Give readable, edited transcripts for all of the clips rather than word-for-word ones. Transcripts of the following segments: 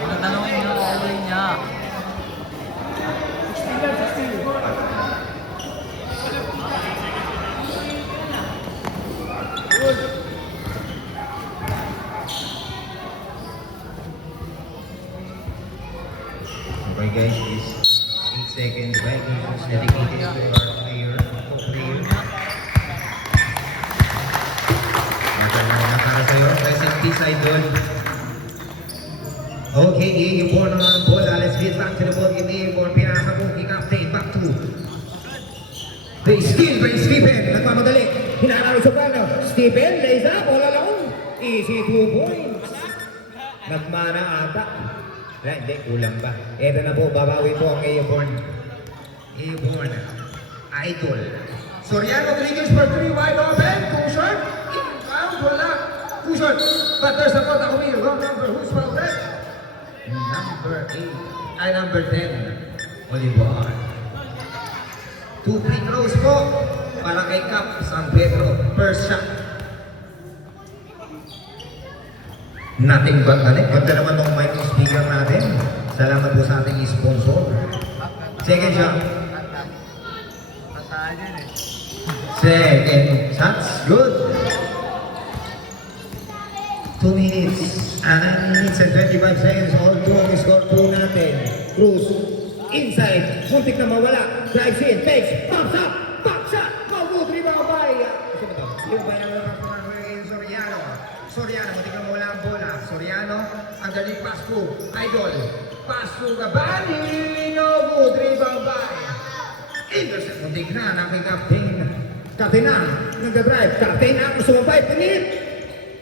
Ano tanongin nyo order niya? Okay guys, this 8 seconds break is dedicated to our player, co-player. Para sa'yo, rest in peace, idol. Okay, i-import naman ang bola. Let's get back to the ball game. I-import, pinasa mo, kick-update, back to Ray Stephen, nagmamadali. Hinarami sa plano. Stephen, lays up, all alone. Easy 2 points. Nagmana ata. Wala, hindi, kulang ba? Ito na po, babawi po ang i-import. I-import, idol. Soriano, Tigers for 3, wide open, cushion. Inbound, wala. Cushion, but there's a Kota Kumil. Wrong number, who's fouled? Number 8, ay number 10, Olivar. 2 free throws po para kay Cap San Pedro. First shot. Nothing but galing. Ganda naman ng mic speaker natin. Salamat po sa ating sponsor. Second shot. Second shots. Good. 2 minutes. 9 minutes and 25 seconds. All 2 ang score po natin. Cruz. Inside. Muntik na mawala. Drives in. Takes. Pops up. Pop shot. Mawud. Rebound by. Ito ba ito? Yung by ng Soriano. Soriano. Muntik na mawala ang bola. Soriano. Ang galing pass to. Idol. Pass to Gabani. Mawud. Rebound by. Intercept. Muntik na. Nakikapting. Katina. Nag-drive. Katina. Sumabay. Pinit.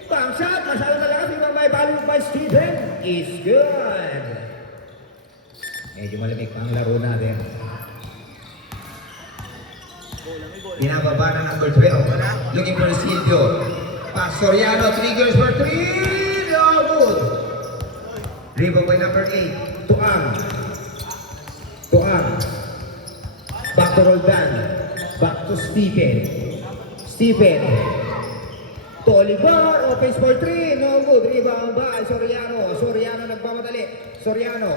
Bang shot, masyado talaga, tingnan may value by Stephen is good. Medyo malamig pa ang laro natin. Pinababa na number 12. Looking for Silvio. Pass Soriano, Tigers for 3. No good. Rebound by number 8. Tuang. Back to Roldan. Back to Stephen. To Olivar, offense for 3, no good, rebound by Soriano nagmamadali, Soriano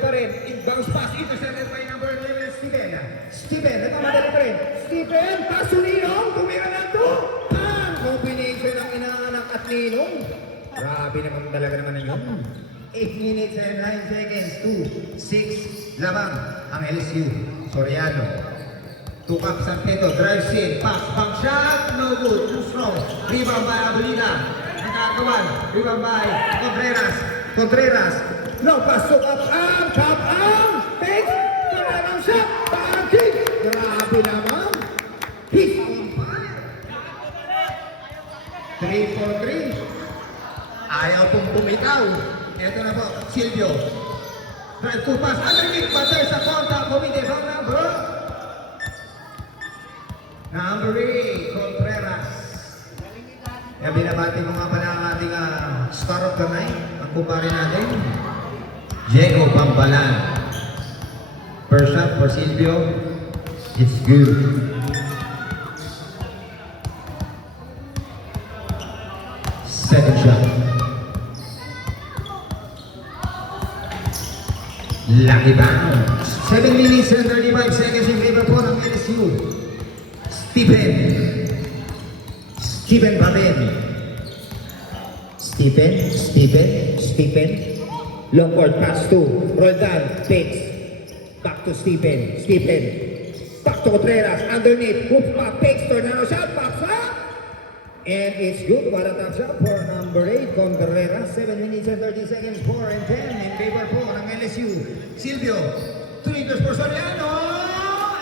pa rin, inbounds pass, intercepted by number 11, Stephen, nagmamadali pa rin, Stephen, pass to Ninong, tumira na ito, ang combination ng inaanak at Ninong, grabe naman talaga naman na yun, 8 minutes and 9 seconds, 2-6, labang ang LSU, Soriano, took up San Pedro, drives in, pass, bang shot, no good, too strong. Rebound by Abelina, nagkakawan, rebound by Contreras, no pass, took up, takes, karang shot, kick, grabe naman, he's on fire. 3 for 3, ayaw pong bumitaw, ito na po, Silvio, drive to pass, underneath, but there's a contact, committed from number 8, Contreras. Kaya binabati ko nga pala ang ating star of the night, ang kumpare natin, Diego Pambalan. First shot for Silvio, it's good. Second shot. Lucky bounce. 7 minutes and 35 seconds in favor po ng LSU. Stephen pa rin. Stephen. Long court pass to Roldan. Takes. Back to Stephen. Back to Contreras. Underneath. Hook pa. Takes. Tornado shot. Pops up. And it's good. What a touch up for number 8. Contreras. 7 minutes and 30 seconds. 4 and 10 in favor po ng LSU. Silvio. 2 meters for Soriano.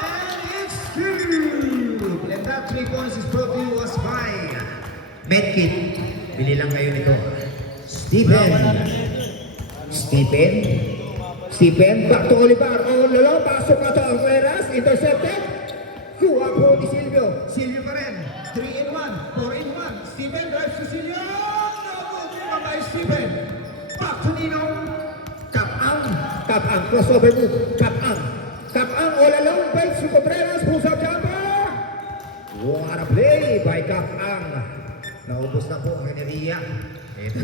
And it's good. And that 3 points is brought to you as by Medkit. Bili lang kayo nito. Stephen, back to Olivar. Lalo, pasok na to Contreras. Intercepted. Kuha po ni Silvio. Silvio pa rin. 3 in 1. 4 in 1. Stephen drives to Silvio. No, good by Stephen. Back to Ninong. Kapang. Crossover move. Kapang. All alone. Bates to Contreras. Pulls out jumper. What a play by Kapang. Naubos na po ang enerhiya. Ito.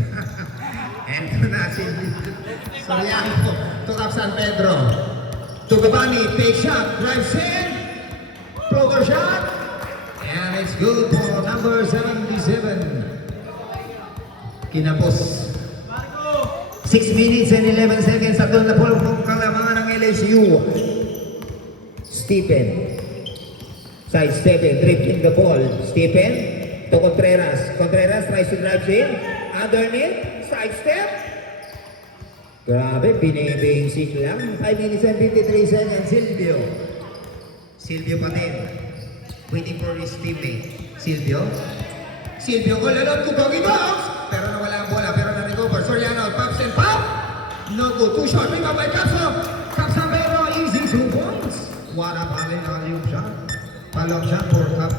Ito na si Soriano to Cap San Pedro. To Gabani, take shot, drives in. Floater shot. And it's good for number 77. Kinapos. 6 minutes and 11 seconds at doon na po ang kalamangan ng LSU. Stephen. Sidestepping, drifting the ball. Stephen to Contreras. Contreras tries to drive in. Underneath, sidestep. Grabe, binibasic lang. 5 minutes and 53 seconds. Silvio. Silvio pa din. Waiting for his teammate. Silvio. Silvio ko lalot to doggy box. Pero nawala ang bola. Pero na-recover. Soriano, pops and pop. No good. Too short. Pick up by Capso. Capso pero easy 2 points. What a ball in alley-oop shot. Palong shot for Cap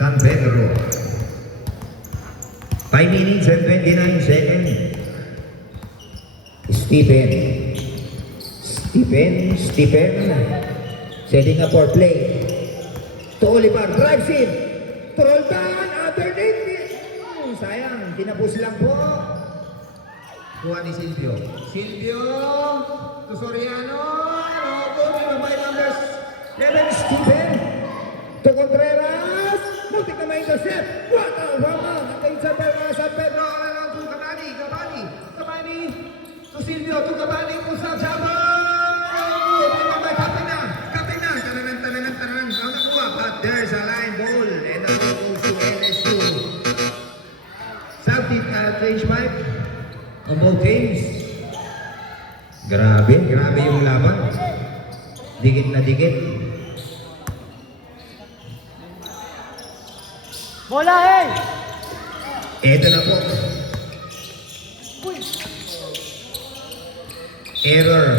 San Pedro. 5 minutes and 29 seconds. Stephen. Setting up for play. To Olivar, drives in. To Roldan, underneath. Sayang, tinapos lang po. Kuha ni Silvio. Silvio to Soriano. No, by numbers 11, Stephen. To Contreras. Muntik na may intercept. What a rama. Nakain sa San Pedro. To Gabani. To Silvio. To Gabani. To Sajaba. Tanan. Ang nakuha. But there's a line ball. And the ball goes to LSU. Sabit change pipe. On both teams. Grabe yung laban. Dikit na dikit. Bola eh! Ito na po. Error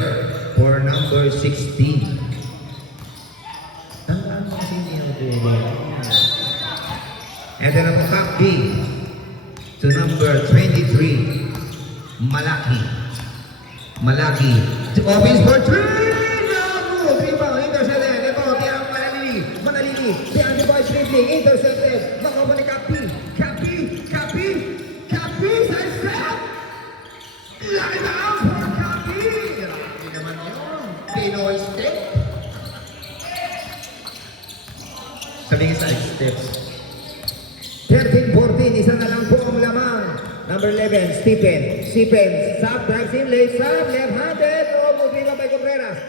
for number 16. Ito na po, Cap B to number 23. Malaki. To offense for 3. No! 3 ball, intercepted. Ito, tiyang Manalili. Tiyang Dubai dribbling, intercepted. Makawa ni Cap B, side step. Line out for Cap B. Hindi naman yun. Pinoy step. Sabi nga side steps. 13-14, isa na lang po ang lamang. Number 11, Stephen, sub, drives in, lays up, left-handed, moving up by Contreras,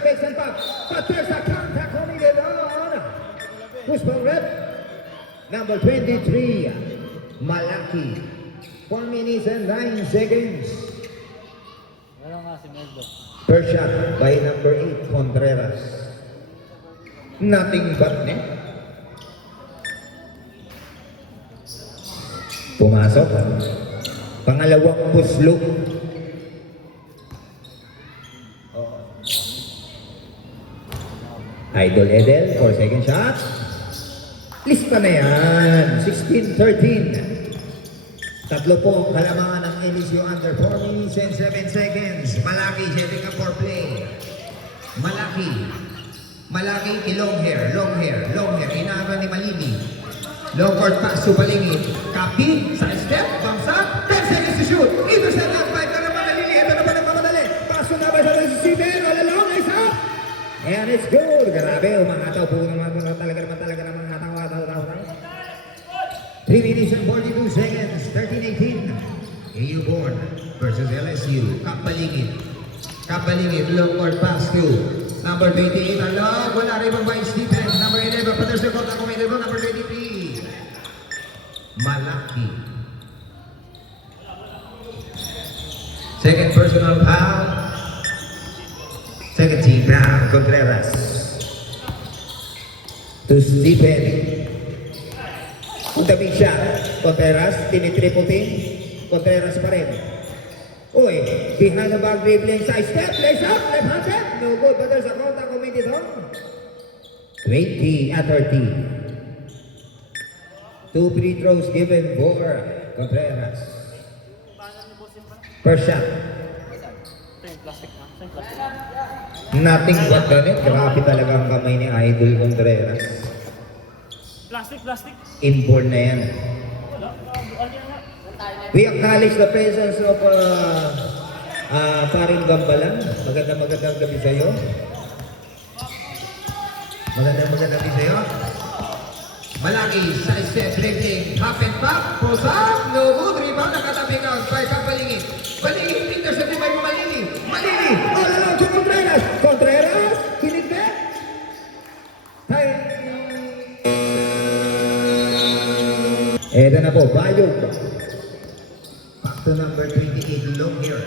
takes and pops, but there's a contact committed on. Push ball rep, number 23, Malaki, 4 minutes and 9 seconds. Wala nga si Meldo. First shot by number 8, Contreras. Nothing but net. Pumasok. Pangalawang puslo. Idol Edel for second shot. Lista na yan. 16-13. Tatlo po ang kalamangan ng LSU under 4 minutes and 7 seconds. Malaki setting up for play. Malaki, long hair. Inaano ni Malini. Long court pass to Balingit. Kapi, side step, bumps up, 10 seconds to shoot. Intercept up, 5 na naman Malini. Ito naman ang mamadali. Paso na ba sa receiver? All along, is up. And it's good. Grabe, umangataw po naman talaga naman hataw. 3 minutes and 42 seconds. 13-18. AU Born versus LSU. Kapaligid, long court pass to number 28. Along, wala rin by Stephen. Number 11, Paterson Court, accommodated mo. Number 23. Malaki. Second personal foul. Second team foul. Contreras. To Stephen. Punta big shot. Contreras. Tinitriple team. Contreras pa rin. Uy, behind the back dribbling. Side step. Lays up. Left-handed. No good. But there's a contact committed on. 20-30. 2 free throws given for Contreras. First shot. Nothing but the net. Grabe talaga ang kamay ni Idol Contreras. Plastic. Inborn na yan. Wala. We acknowledge the presence of Paring Gambalang. Magandang gabi sa iyo. Magandang gabi sa iyo. Malaki, side step, lifting, half and back, push up, no good, rebound, nakatabi ka, try ka balingin. Balingin, intercept by Malili. Malili, all along to Contreras. Contreras, kinigpit. Eto na po, Bayog. Back to number 28, long here.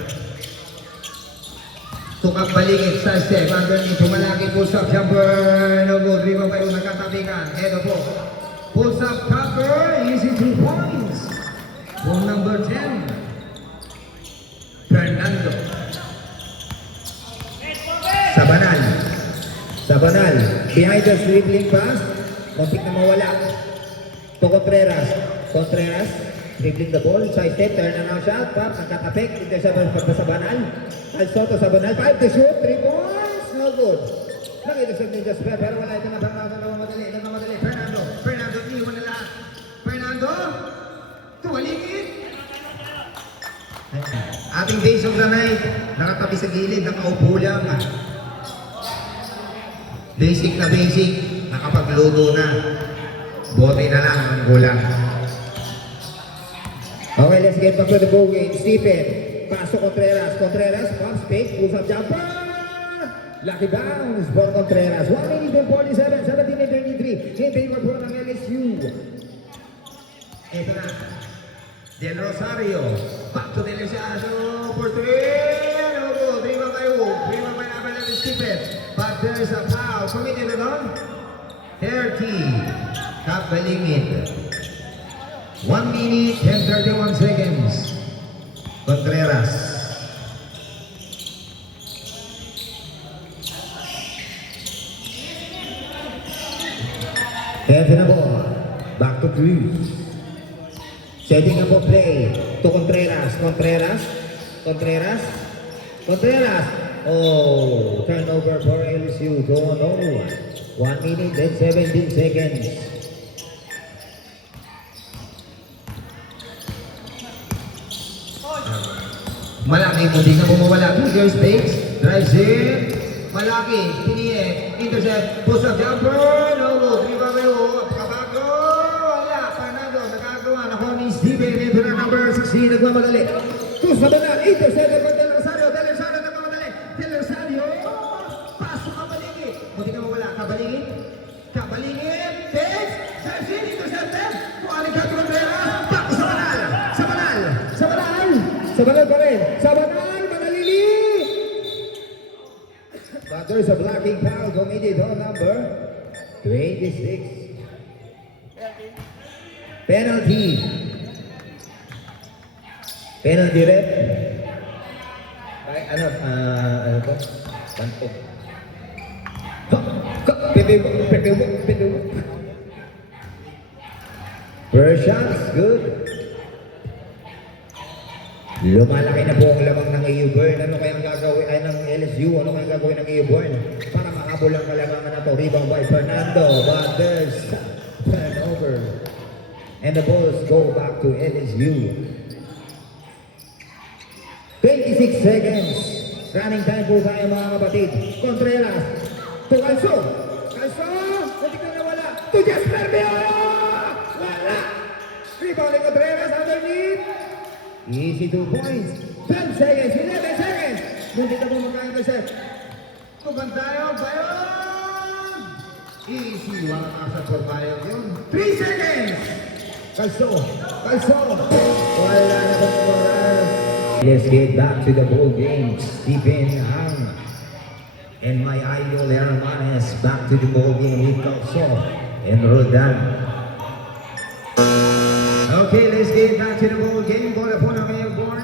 Tukang balingin, side step, underneath, malaki, push up, jumper, no good, rebound by nakatabi ka. Eto po. Pulls up cover, easy 2 points. Ball number 10. Fernando. Sabanal. Behind the dribbling pass. Muntik na mawala. To Contreras. Dribbling the ball. Side step, turn around shot. Pop, nagkatapik. Intercept pa Sabanal. Alsoto, Sabanal. 5 to shoot. 3 points. No good. Nag-intercept ni Jasper. Pero wala ito na madali. Fernando, iwan nila. Fernando, tuwaligid. Ating days of the night, nakatabi sa gilid, nakaupo lang. Basic, nakapagluto na. Bote na lang ang gulang. Okay, let's get back to the ball game. Stephen, paso Contreras, pump fake, pulls up jumper. Lucky bounce for Contreras. 1 minute and 47, 17 and 33. In favor po ng LSU. Ito na. Del Rosario. Back to Del Rosario for 3. No good. Prima by number 11, Stephen. But there's a foul. Committed on 30. Kabalingit. 1 minute and 31 seconds. Contreras. Ito na po, back to Cruz. Setting up po play to Contreras. Oh, turnover for LSU. Don't know. 1 minute and 17 seconds. Malaki, hindi na bumawala. Clear space, drives in. Malaki, tiniye, intercept, push up jumper, no good, rebound, kabago, wala, Fernando, nakagawa, nakuha ni Steven, ito na number 16, nagmamadali. To Sabanal, intercept, Del Rosario, nagmamadali, Del Rosario, pasok Kabalingit, hindi ka mawala, Kabalingit, takes, Sergin, intercepted, kuhanin ka Contreras, back to Sabanal pa rin, manalili. But there's a blocking foul committed on number 26. Penalty red. Ay, ano to? Bantog. Pepe. First shot, good. Lumalaki na po ang lamang ng Eubern. Ano kayang gagawin ay ng LSU? Ano kayang gagawin ng Eubern? Para makahabol ang kalamangan na to. Rebound by Fernando. But there's turnover. And the balls go back to LSU. 26 seconds. Running time po tayo mga kapatid. Contreras. To Calso. Hindi ka nawala. To Jasper Vieira. Wala. Rebound ni Contreras underneath. Easy 2 points. 12 seconds, 11 seconds. Munti na po magkakaset. Tugan tayo, Bayog! Easy, wala kasa for Bayog yun. 3 seconds! Calso. Wala na pong oras. Let's get back to the ball game. Stephen Hang and my idol Hermanes back to the ball game with Calso and Rodan. Okay, let's get back to the ball game. Bola po na kayo born.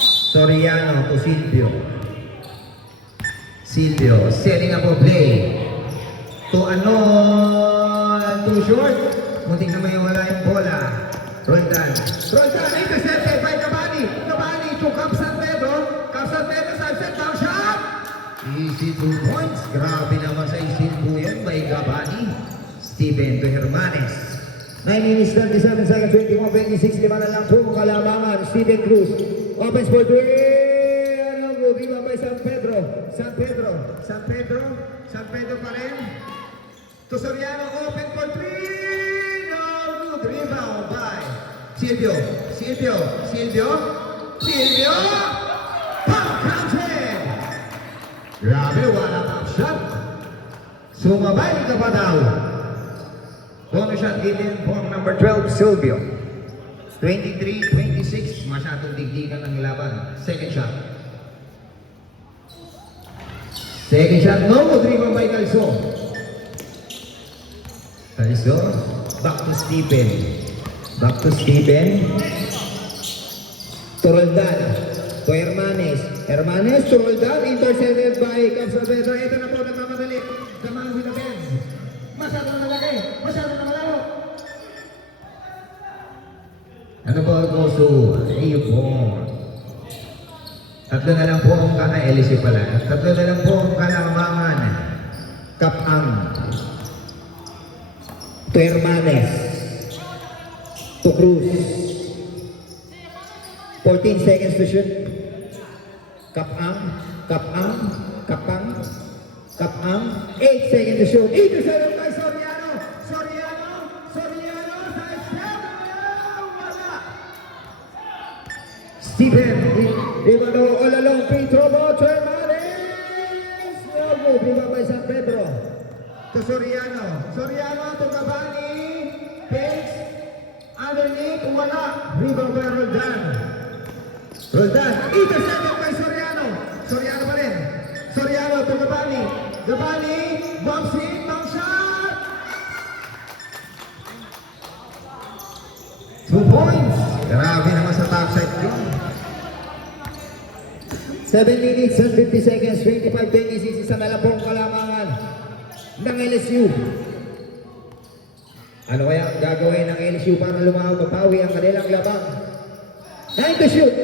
Soriano to Silvio, setting up a play. To too short. Munting na may wala yung bola. Roldan, intercepted by Cavani to Cap San Pedro, side down shot. Easy 2 points. Grabe naman sa isin po yan by Cavani. Steven to Hermanes. 9 minutes 37 seconds, 21-26, lima na lang po kalamangan. Steven Cruz, opens for 3. Ano, good rebound by San Pedro. San Pedro pa rin. To Soriano, open for 3. No, good rebound by Silvio. Pump counted. Grabe, wala pang shot. Sumabay ka pa daw. Bonus shot given for number 12, Silvio. 23-26, masyadong digdigan ng laban. Second shot, no good rebound by Calso. Back to Stephen. To Roldan. To Hermanes to Roldan. Intercepted by Cam Salvador. Ito na po, nagmamadali. Daman with the Benz. Masyado na malaki. Masyado na malaro. Ano po ang puso? Ayun po. Tatlo na lang po ang LC pala. Tatlo na lang po ang kalamangan. Kapang. To Hermanes. To Cruz. 14 seconds to shoot. Kapang. 8 seconds to shoot. Intercepted by Soriano. Wala. Stephen. Dimano all along. Pedro Hermanes. No good. Rebound by San Pedro. To Soriano to Cavani. Pace. Underneath. Wala. Rebound by Roldan. Intercepted by Soriano pa rin. Soriano to Gabani. Bumps in, bump shot. 2 points. Grabe naman sa top side yun. 7 minutes and 50 seconds, 25-26, isa na lang pong kalamangan ng LSU. Ano kaya ang gagawin ng LSU para mapawi ang kanilang labang? 9 to shoot.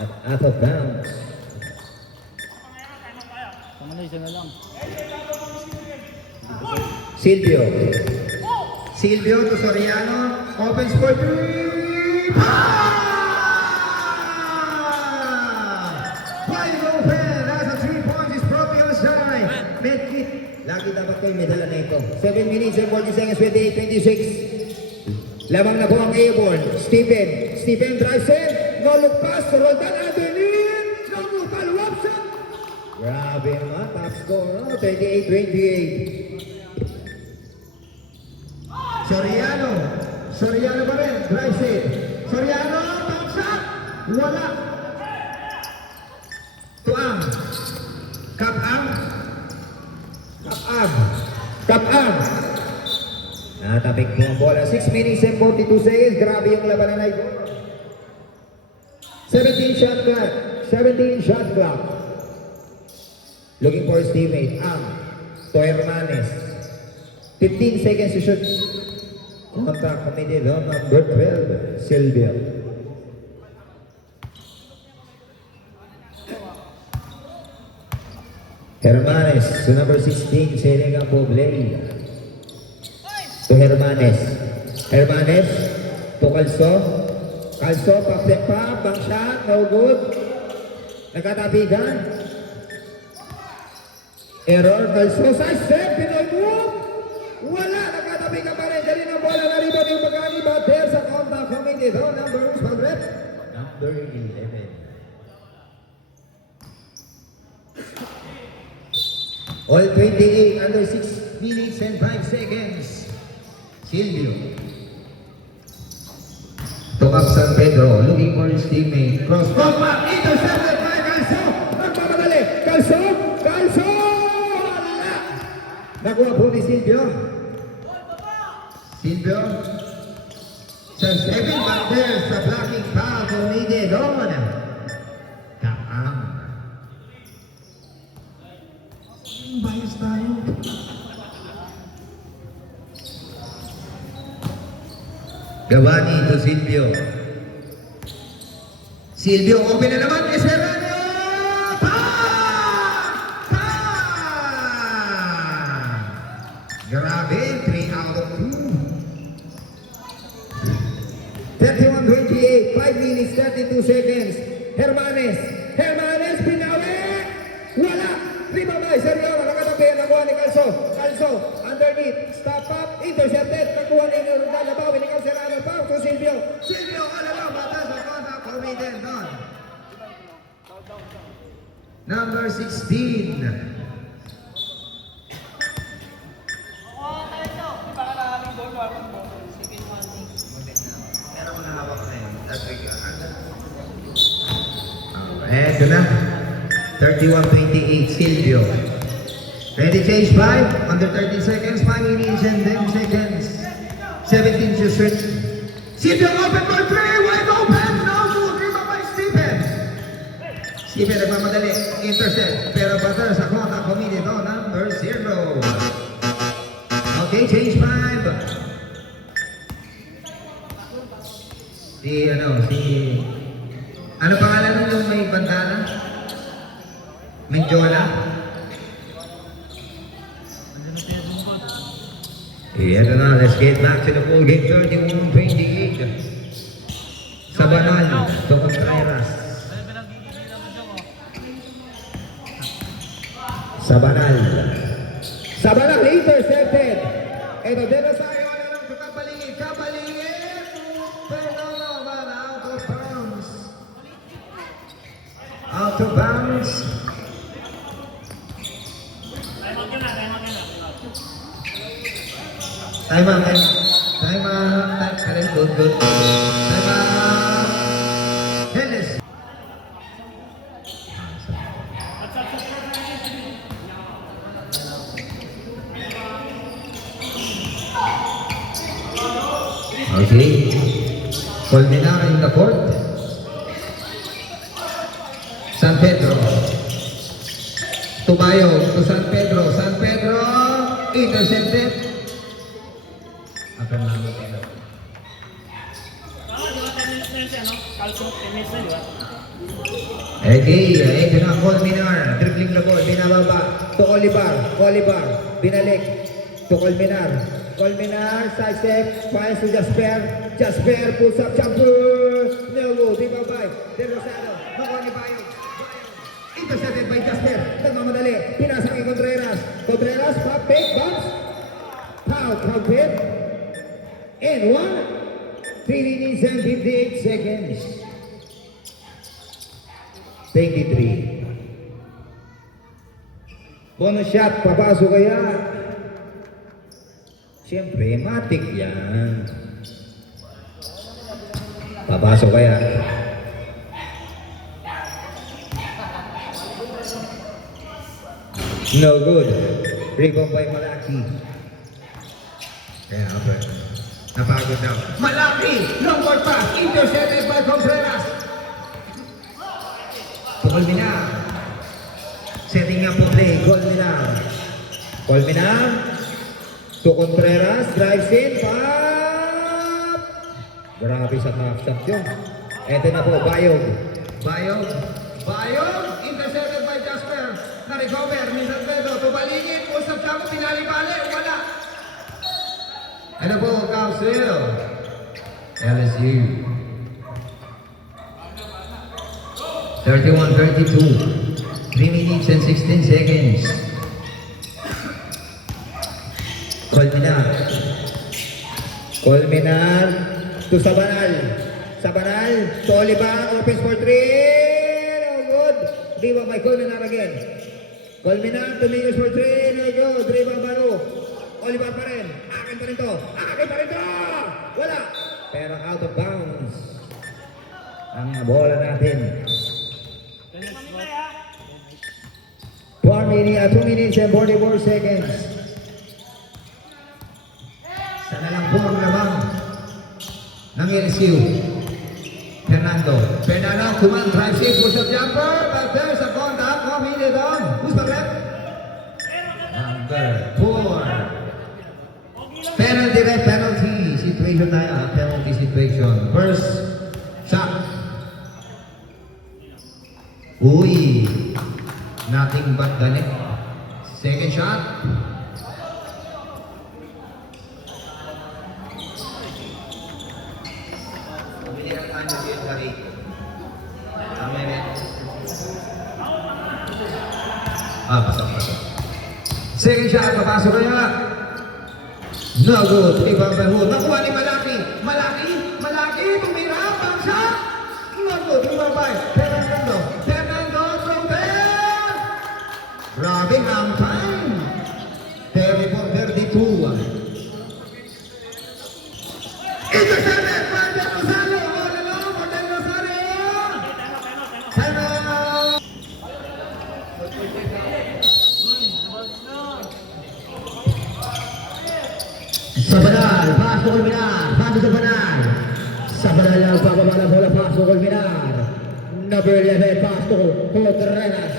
At out of bounds. Isa na lang. Silvio to Soriano. Opens for 3. Wide open. Nasa 3 points is Propio Shy. Medkit. Lagi dapat kayo medala na ito. 7 minutes and 40 seconds, 28-26. Lamang na po ang airborne. Stephen drives in. No look pass. Roldan underneath. No good. Follow-up shot. Grabe naman. Top score. No? 38-28. Soriano pa rin. Drives in. Soriano. Top shot. Wala. Tuang. Kapang. Natapik mo ang bola. 6 minutes and 42 seconds. Grabe yung labanan na ito. 17 shot clock. Looking for his teammate. To Hermanes. 15 seconds to shoot. Contact committed on number 12, Silvio. Hermanes to number 16, Seneca Pobley. To Hermanes to Calso, pa, bang shot, no good. Nagkatabigan. Error, Calso, side step, Pinoy move. Wala, nagkatabigan pa rin. Dali ng bola, nariba yung magani bater sa contact committed on number 11. All 28 under 6 minutes and 5 seconds. Silvio. To San Pedro, looking for his teammate. Cross back, intercepted by Calso. Nagmamadali. Calso. Wala. Nakuha po ni Silvio. Sa second back there sa blocking foul committed on Kaang. Bias tayo. Gavani to Silvio, open na naman. Serrano! Grabe, 3 out of 2. 5 minutes 32 seconds. Hermanes. Hermanes, pinawi! Wala! Rebound by Sergio. Nakatabi. Nakuha ni Calzo. Calzo, underneath. Stop up. Intercepted. Nakuha ni Ronald. Nabawi ni Calcerano. Pau to Silvio. Silvio, ano lang. Batas na contact. Committed doon. Number 16. Meron mo na hawak na yun. Eto na. 31-28, Silvio. Ready, change 5. Under 30 seconds. 5 minutes and 10 seconds. 17 to shoot. Silvio open for 3. Wide open. No good. Rebound by Stephen. Stephen nagmamadali. Intercept. Pero butter sa contact committed on number 0. Okay, change 5. Ano pangalan nun yung may bandana? Menjola? Ito na, let's get back to the full game. 31-28. Sabanal, to Contreras. Sabanal. Sabanal, intercepted. Ito, dito tayo. Ano lang, kabalingin. Pero naman, out of bounds. Out of bounds. Time out. Good. Time out. Hennes. Okay. Colmenar in the court. San Pedro. Tubayo to San Pedro. San Pedro. Intercepted. Akan naman tayo. Okay, ito na Colmenar. Dribbling the ball. Binababa. To Olivar. Binalik. To Colmenar. Colmenar, side step, finds to Jasper. Jasper pulls up, jumper. No go, di ba by De Rosado. Nakuha ni Bayo. Intercepted by Jasper. Nagmamadali. Pinasa kay Contreras. Contreras, pop, fake, bounce. Foul, hit. And 1. 3 minutes and 58 seconds. 23. Bonus shot, papasok kaya. Siyempre, matik yan. Papasok kaya. No good. Rebound by Malaki. Kaya, napagod daw. Malaki! Long ball pass. Intercepted by Contreras. Colmenar. Setting up po play. Colmenar. To Contreras, drives in, pop! Grabe sa top shot yun. Ito na po, Bayog, intercepted by Jasper. Na-recover, ni San Pedro, tubalingin, usap siya mo, pinali-bali, wala. Ano po, Council? LSU. 31-32. 3 minutes and 16 seconds. Colmenar to Sabanal to Olivar, opens for 3. No good. Rebound by Colmenar again. Colmenar 2 minutes for 3. No good. Rebound by Olivar pa rin. Akin pa rin to. Wala. Pero out of bounds ang bola natin. 2 minutes and 44 seconds. Sana lang po ang labang ng LSU. Fernando, command drive safe, push up jumper, but there's a contact, committed on. Who's the rep? Number 4. Penalty situation tayo, penalty situation. First shot. Uy, nothing but the net. Second shot. laki. Amen. Pasok. Second shot, papasok kaya. No good. Ibang baho. Nakuha ni Malaki. Malaki. Tumira. Bang shot. No good. Lumabay. Fernando. Throw there. Grabe ang time. 34-32. Intercepted. Martin Rosario. All along. Martin Rosario. Time out. Sabanal, pasok Colmenar, pasok Sabanal. Sabanal ang pababa ng bola, pasok Colmenar. Number 11, pasok Contreras.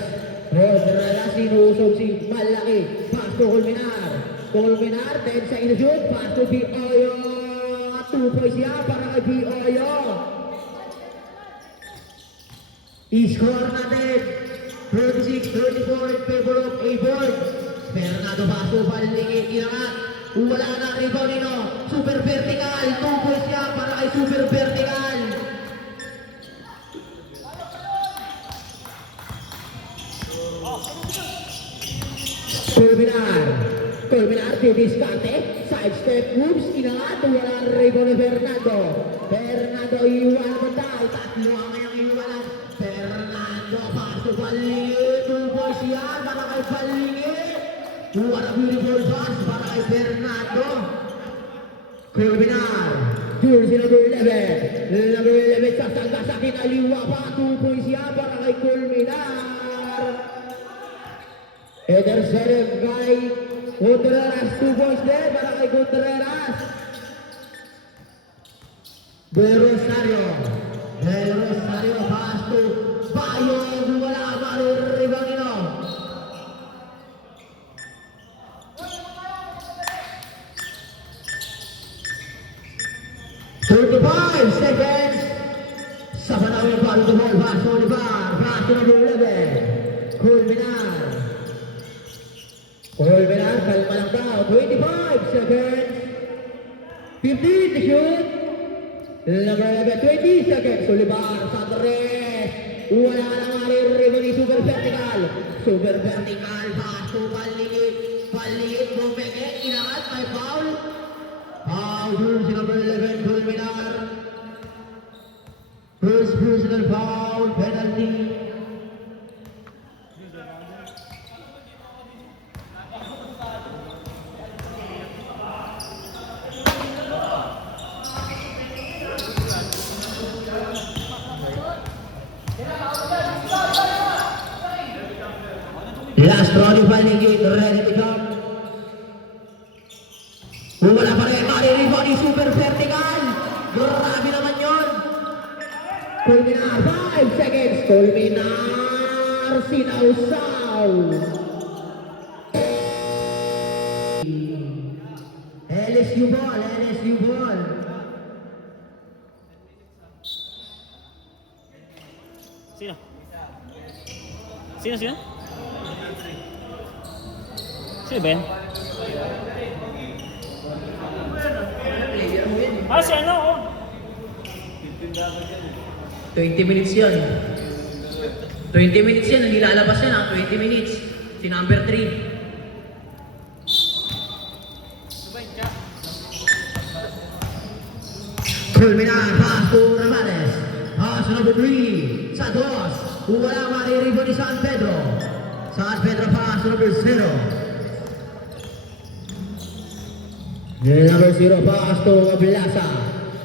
Contreras, sinusog si Malaki, pasok Colmenar, 10 sa inusog, pasok Bioyo. 2 points siya para kay Bioyo. I-score natin, 36-34 in favor of A-Board. Fernando pasok, palingit, inangat. Wala na Rigonino, super vertical, 2 points siya para kay super vertical. Colmenar, didiskante, side step moves, inangat, wala na Rigonino Fernando, iwan mo tayo, tatlo ang ngayong iwanan. Fernando, pasok palingit, 2 points siya para kay palingit. What a beautiful pass para kay Fernando. Colmenar, jersey number 11, sasangga sa kinaliwa pa, 2 points siya para kay Colmenar. Ederson kay Contreras, 2 points din para kay Contreras. Del Rosario, pass to Bayo, wala pa rin Rigonino. 35 seconds. Sabanal yung ball to ball. Pass Olivar. Pass to number 11. Colmenar. Kalma lang daw. 25 seconds. 15 to shoot. Number 11, 20 seconds. Olivar. Sandres. Wala na nga rin Rigoni. Super vertical. Pass to Palingit. Bumeke. Inangat. May foul. Jersey number 11, Colmenar. First personal foul, penalty. Last round yung Palingit, ready to come. Wala pa rin, mariribon ni super vertical. Grabe naman yun. Colmenar, 5 seconds. Colmenar, sinausaw. LSU ball. Sino? Sino? Sino Ben? Si ano? 20 minutes yun. 20 minutes yun. Hindi lalabas yan ha. 20 minutes. Si number 3. Colmenar, pass to Ramales. Pass to number 3. Santos. Wala mariribon ni San Pedro. Pass to number 0. Number 0, pass to Ablasa.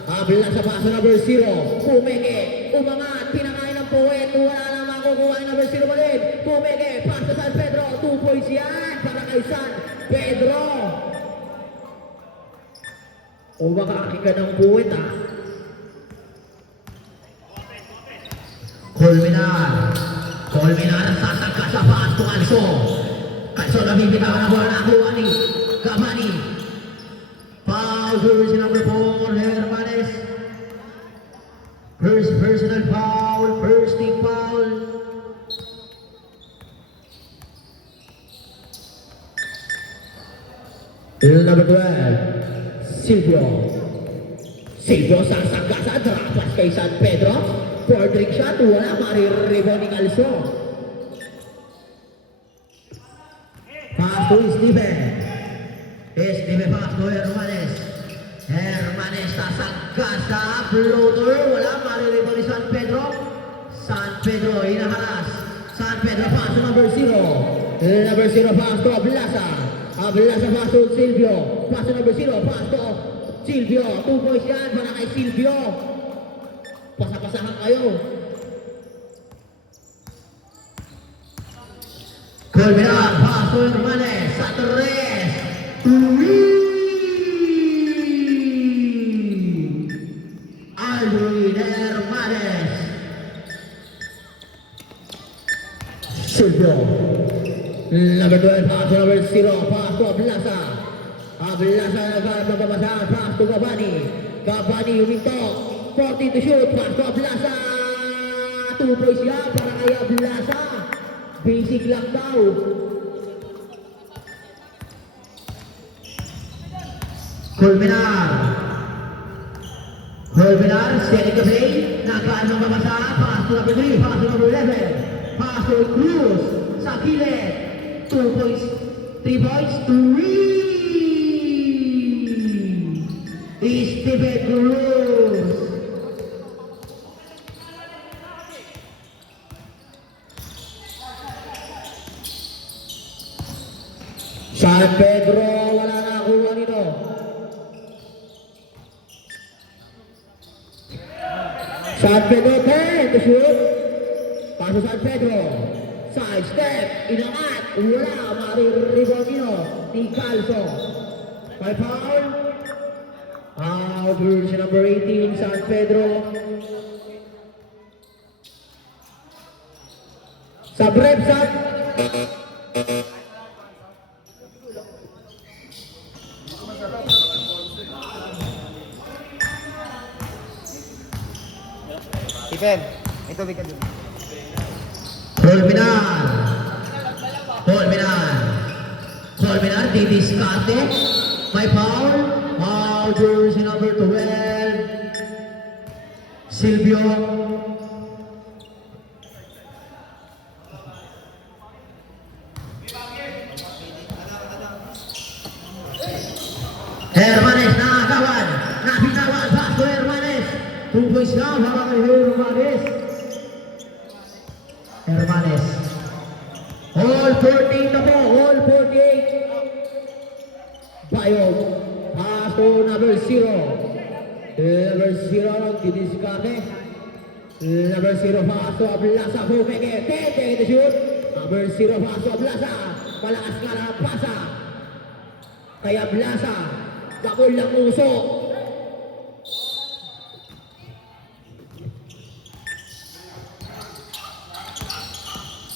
Pass to number 0. Pumeke, umangat, pinangain ng puwet. Wala na makukuha yung number 0 pa rin. Pumeke, pass to San Pedro. 2 points yan para kay San Pedro. Umakaki ka ng puwet ha. Colmenar ang sasagka sa pass to Calso. Calso nabibitawan na bola nakuha ni Cavani. Foul, jersey number 4, Hermanes. First personal foul, first team foul. Number 12, Silvio sasagasa, drapas kay San Pedro. For trick shot, wala, mariribon ni Calso. Pass to Steven. Steven pass to Hermanes. Hermanes sasagasa, floater, wala, mariribon ni San Pedro. San Pedro, inaharas. San Pedro pass to number 0. Number 0 pass to Ablasa. Ablasa pass to Silvio. Pass to number 0, pass to Silvio. 2 points yan para kay Silvio. Pasapasahan kayo. Colmenar, pass to Hermanes. Sa 3. Alvin Hermanes. Silvio. Number 12, pass to number 0, pass to Ablasa. Ablasa nagbabasahan, pass to Gabani. Gabani huminto. 40 to shoot, pass to Ablasa. 2 points yan para kay Ablasa. Basic lang daw. Colmenar. Colmenar, setting the play. Nagaan ng babasahan, pass to number 3, pass to number 11. Pass to Cruz. Sa kilid. 2 points, 3 points, 3. Steven Cruz. San Pedro, wala na kuha nito. San Pedro, 10 to shoot. Paso San Pedro. Side step, inangat, wala, mariribon nyo ni Calso. May foul. Version number 18, San Pedro. Sa Brepsat. Stephen, ito bigyan dun. Colmenar, didiskarte. May foul. Jersey number 12. Silvio. Hermanes, nakakawan. Napitawan, pass to Hermanes. 2 points now para kay Hermanes. Hermanes. All 14 na po, all 48. Bayog. Pass to number 0. Number 0, didiskarte. Number 0, pass to Ablasa. Pumeke, take the shoot. Number 0, pass to Ablasa. Malakas ka na pasa. Kaya Ablasa. Kapul ng uso.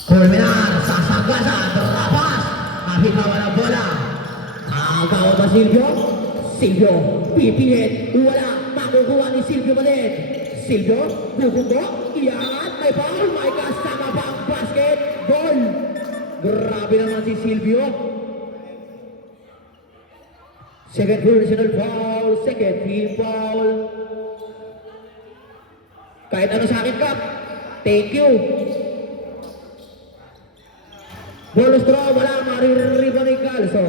Colmenar, sasagasa, terlapas. Napitawan ang bola. Agaw ba Silvio? Silvio, pipihit. Wala, makukuha ni Silvio Malit. Silvio, kukundo, iangat, may foul, may kasama pa ang basketball. Grabe naman si Silvio. Second personal foul, second team foul. Kahit ano sa akin, Kap. Thank you. Bonus draw, wala, mariribon ni Calso.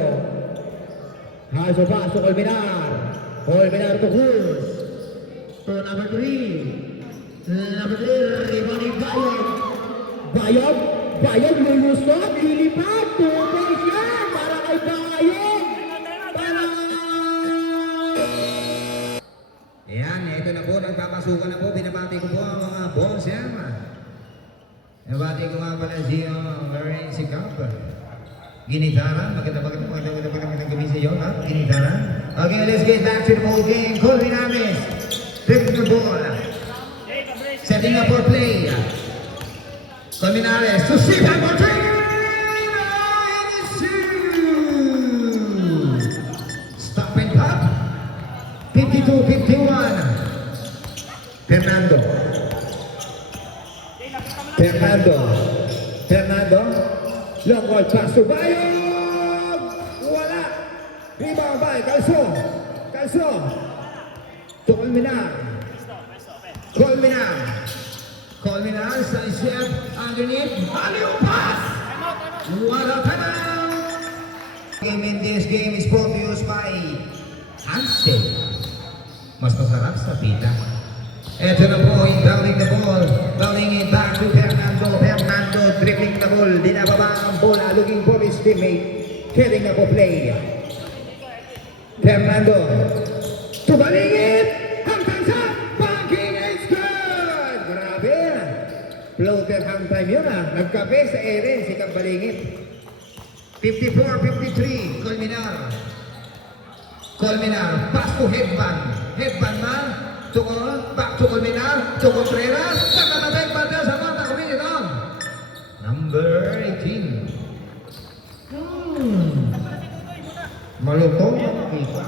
Calso pass to Colmenar. Colmenar to Cruz. To number 3. Number 3, ribon ni Bayog. Bayog, Bayog, lulusot, lilipat. 2 points yan para kay Bayog. Para... Ayan, ito na po, nagpapasukan na po. Binabati ko po ang mga boss yan. Binabati ko nga pala si Lorraine Sikap. Ginitaran, maganda gabi sa iyo, ha? Ginitaran. Okay, let's get back to the ball game. Colvin Ames, dribbling the ball. Setting up for play. Colvin Ames to see that for three. Stop and pop. 52-51. Fernando. Long ball pass to Bayog. Wala. Rebound by Calso. to Colmenar. Colmenar. Colmenar, side step, underneath, alley-oop pass! What a timeout! Game in this game is brought to you by Hansel. Mas masarap sa pita. Ito na po, inbounding the ball. Bounding it back to Fernando. Fernando dribbling the ball. Dinababa ang bola, looking for his teammate. Killing na po play. Fernando. Tubalingit! Hanggang sa banking is good! Grabe! Floater hang time yun ah. Nagkape sa ere si Kabalingit. 54-53, Colmenar. Colmenar, pass to Headband. Headband man, tukol, back to Colmenar, to Contreras, saka na Headband na sa mata, kumini doon. Number 18. Malutong ang kita.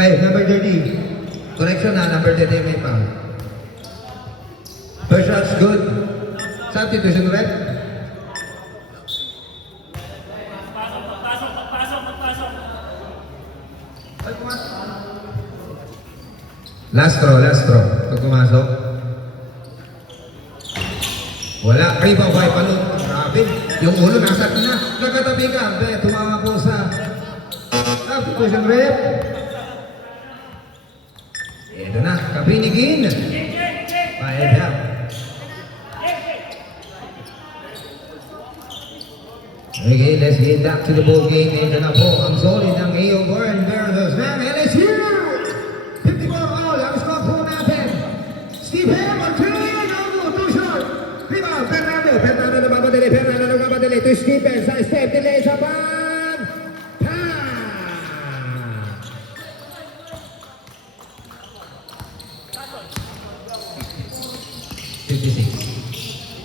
Ay, number 30. Correction na, number 30 may pa. First shot's good. Substitution red. Last throw. Pag pumasok. Wala. Rebound by Palun. Grabe. Yung ulo nasa na. Nagkatabi ka. Tumama po sa substitution red. Ito na. Kapinigin. Bayad na. Okay, let's get back to the ball game. Ito na po ang solid ng AO Burn versus ng LSU. 54 all. Ang score po natin. Steve Ham on 2. No, too short. Rebound, Fernando. Fernando nagmamadali. To Stephen sa step. Delay sa pan.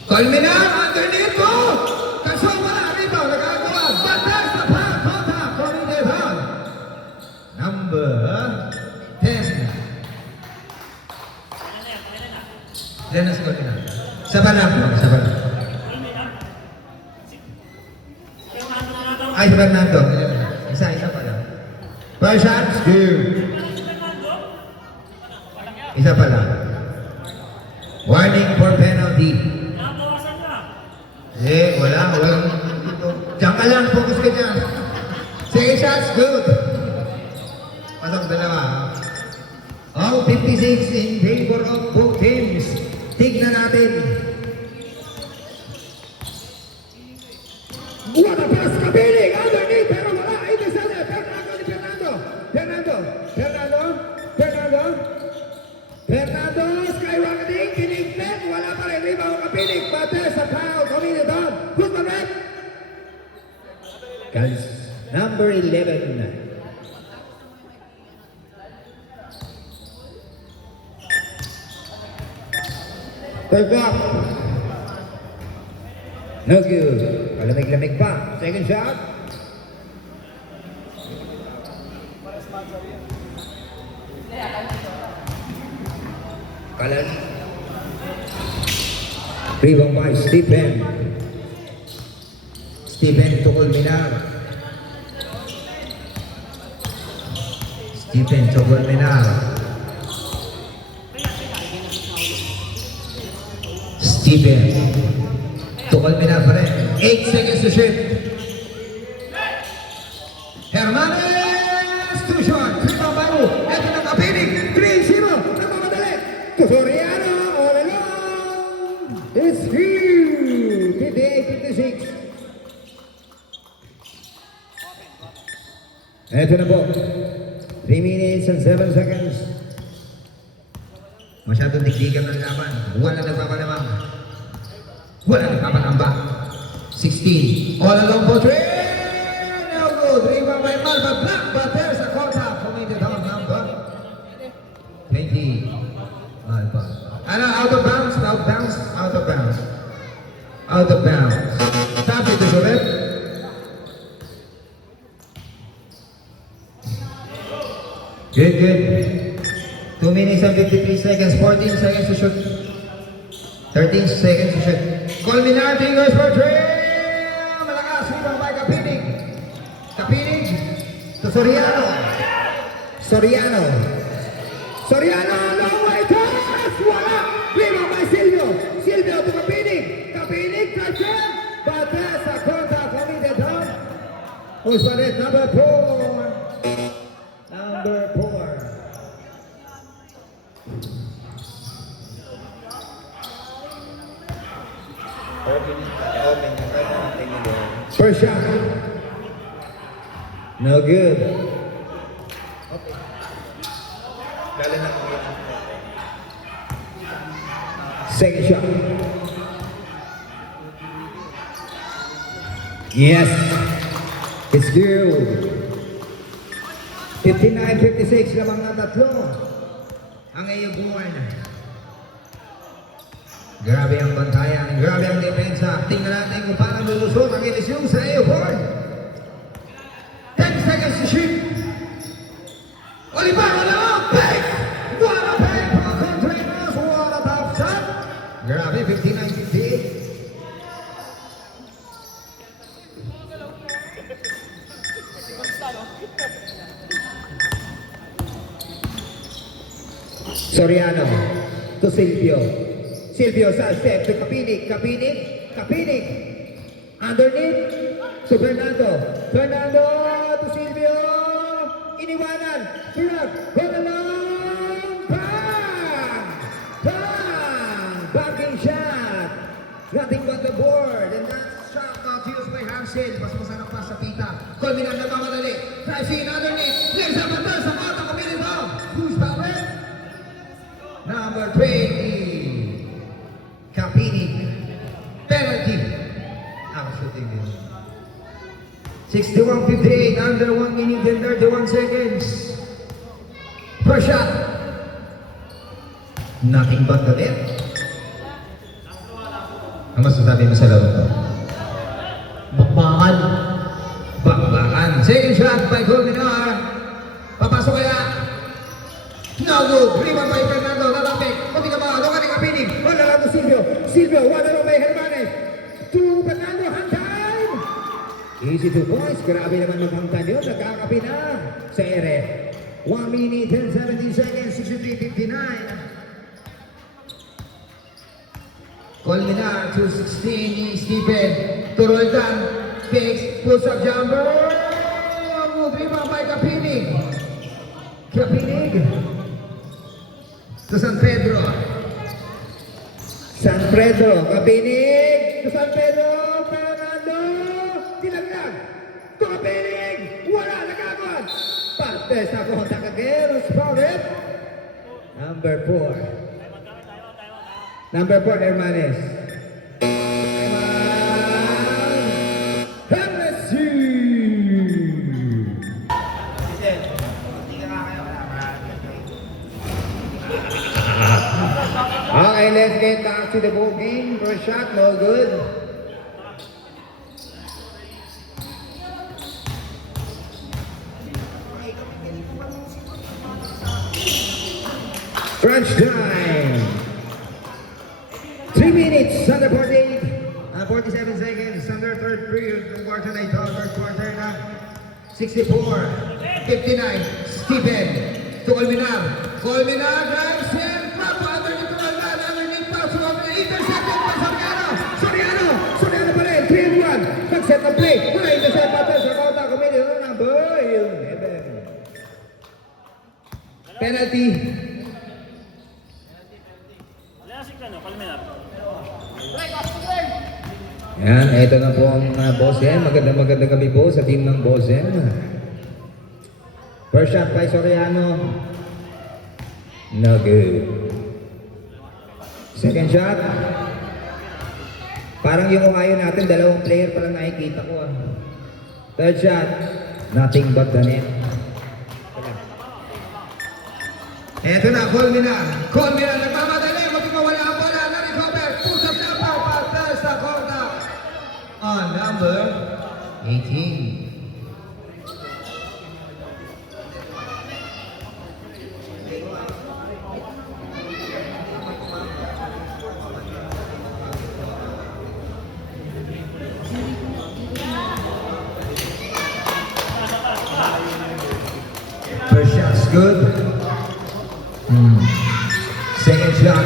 Colmenar, underneath po! Kasama na, rebound, nagagawa. Batas na pa, contact, Colmenar. Number 10. Dennis Colmenar. Saba lang po, saba lang. Ay, si Fernando. Isa pa lang. First shot, two. Isa pa lang. Warning for penalty. Walang dito. Diyan ka lang, focus ka dyan. Second shot's good. Pasok dalawa. Oh, 56 in favor of both teams. Tignan natin. What a pass, Kapiling! Underneath, pero wala. Ito sa Fernando ni Fernando. Fernando, skyrocketing, kinignet, wala pa rin. Rebound, Kapiling, bate sa foul, committed down. Good man, red. Guys, number 11. Third block. No good. Malamig-lamig pa. Second shot. Kalan. Rebound by Stephen. Stephen to Colmenar. Stephen to Colmenar. Stephen to Colmenar pa rin. 8 seconds to shoot. Hermanes, too short. Rebound by Ru. Ito na Kapiling. 3-0. Nagmamadali. To Soriano. All alone. It's huge. 58-56. Ito na po. 3 minutes and 7 seconds. Masyadong dikdikan ng laban. Wala nagpapalamang. Wala nagpapalamba. 16. All along for 3. No good. Rebound by Malva. Black, but there's a contact. Committed on number 20. Malva. Ano, out of bounds. Out of bounds. Stop it, Joseph. Good. 2 minutes and 53 seconds. 14 seconds to shoot. 13 seconds to shoot. Colmenar fingers for 3. Malakas. Rebound by Kapiling. To Soriano. Soriano. Soriano, long way toss! Wala! Rebound by Silvio. Silvio to Kapinig. Kapinig, touchdown! Bates sa kontra, committed down. Who's on it? Number 4. Number 4. First shot. No good. Second shot. Yes. It's good. 59-56 lamang na tatlo. Ang iyong buwan. Grabe ang bantayan, grabe ang depensa. Tingnan natin kung paano lulusot ang ilisyon sa iyo, board. 10 seconds to shoot. Olivar, wala mo! Fake! What a fake for Contreras! What a tough shot! Grabe, 59-58. Soriano to Silvio. Silvio sa step to Kapinig. Kapinig. Kapinig. Underneath to Fernando. Fernando to Silvio. Iniwanan. Pinag. Panalong. Bang! Bang! Backing shot. Nothing but the board. And that shot not used by Hansel. Mas masarap pa sa pita. Colminan na mamadali. Drives in underneath. Legs up and down sa mata. Kumilin mo. Who's that man? Number 20. Kapinig. Penalty. Ang shooting din. 61-58. Under 1 minute and 31 seconds. First shot. Nothing but the net. Ang masasabi mo sa laro to? Bakbakan. Bakbakan. Second shot by Colmenar. Papasok kaya. No good. Rebound by Fernando. Lalapit. Kunti ka ba? Luka ni Kapinig. Wala lang to Silvio. Silvio, wala lang may Hermanes. To Fernando, hang time! Easy 2 points. Grabe naman mag-hang time yun. Nagkakapi na sa ere. 1 minute and 17 seconds. 63-59. Colmenar, 216, Stephen, Turoldan, takes, push up jumper, good rebound by Kapinig. Kapinig to San Pedro. San Pedro, Kapinig. To San Pedro, Fernando. Dilaglag. To Kapinig. Wala, nagkakot. Partes na kontak again. Spotted. Number 4. Number 4, Hermanes. Okay, let's get back to the ball game. First shot, no good. Crunch time. 3 minutes, under 48. 47 seconds, under third period, quarter na ito, third quarter na. 64, 59, Stephen, to Colmenar. Colmenar drives in, Papa, underneath to Roldan, underneath pa, intercepted by Soriano. Soriano! Soriano pa rin, 3-1. Mag-set ng play. Wala intercept pa ito sa kota. Kumili ng number 11. Penalty. Yan, ito na po ang Bosen. Magandang gabi po sa team ng Bosen. First shot by Soriano. No good. Second shot. Parang yung Ohio natin, dalawang player pa lang nakikita ko. Third shot. Nothing but the net. Eto na, Colmenar. Colmenar, nagmamadali, magkakawala ang bola, na-recover, push up jumper, pass sa corner. On number 18. That's good. Second shot.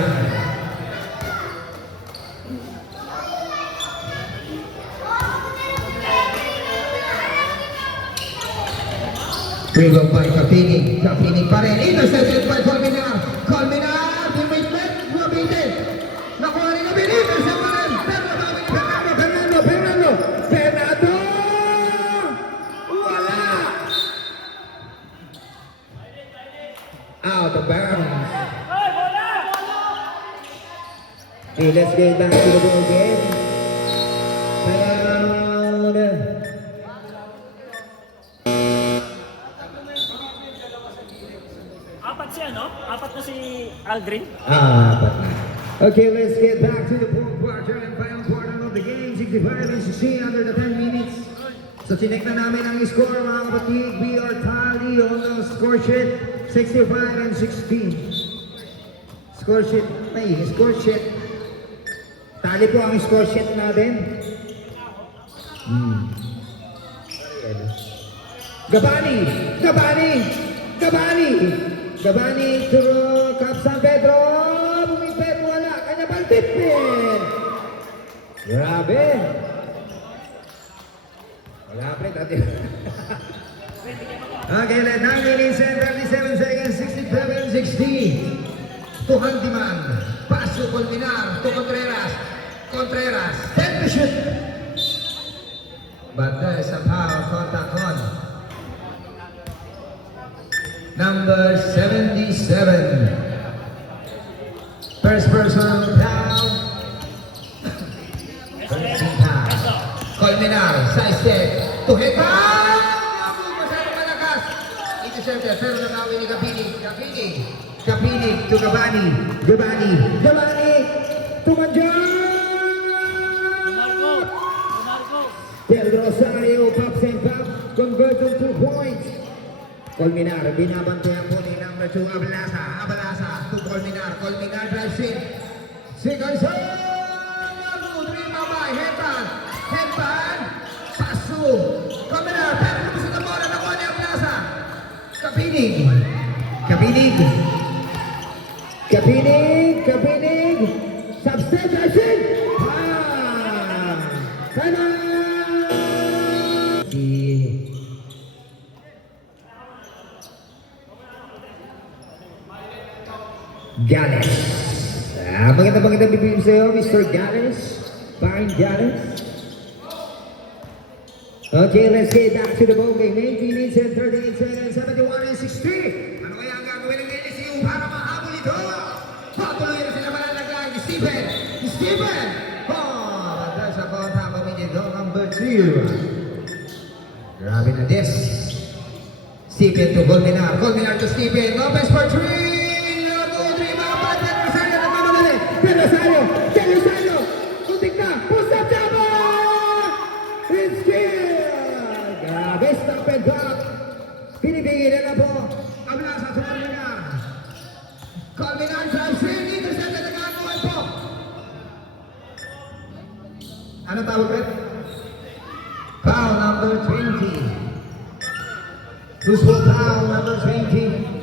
Rebound by Kapinig. Kapinig pa rin. Intercepted by Colmenar. Colmenar. Teammate left. Mabitin. Nakuha rin na bin. Intercept pa rin. Pero nabawi ni Fernando. Fernando! Wala! Out of bounds. Okay, let's get back to the ball game. Down. Apat siya, no? Apat na si Aldrin. Okay, let's get back to the fourth quarter and final quarter of the game. 65 and 16 under the 10 minutes. So, chinek na namin ang score, mga kapatid. We are tally on the score sheet. 65 and 16. Score sheet. Score sheet. Tally po ang score sheet natin. Gabani to Cap San Pedro. Bumipet, wala. Kanya pang tipin. Grabe. Wala pa rin. Okay, let 9 minutes and 37 seconds. 67-16. To Handiman. Pass to Colmenar. To Contreras. Contreras. 10 to shoot. But there is somehow contact on. Number 77. First person down. Colmenar, side step. To Heta! Masyadong malakas. Intercepted, pero nakawi ni Kapinig. Kapinig to Gabani. Tumanjan! Marco. Del Rosario, pops and pops, converts on 2 points. Colmenar, binabantayan po ni number 2, Abalasa to Colmenar. Colmenar drives in. Second shot! Dream by Headband. Paso. Colmenar, pero gusto na bola na ni Abalasa. Kapinig. Substitution. Time out. Gales. Maganda bibigyan sa'yo, Mr. Gales. Fine Gales. Okay, let's get back to the ball game. 18 minutes and 38 seconds, 71 and 60. Ano kaya ang gagawin ng LSU para mahabol ito? Patuloy na sila malalagay ni Stephen. There's a kontra committed on number 2. Grabe na this. Stephen to Colmenar to Stephen. Lopez for 3. Del Rosario, kuntik na, push up jumper! It's good! Grabe, stop and drop. Pinibigyan na po. Ablasa sa Colmenar drives in, intercepted na gagawin po. Ano tawag rin? Foul number 20. Who's for foul number 20?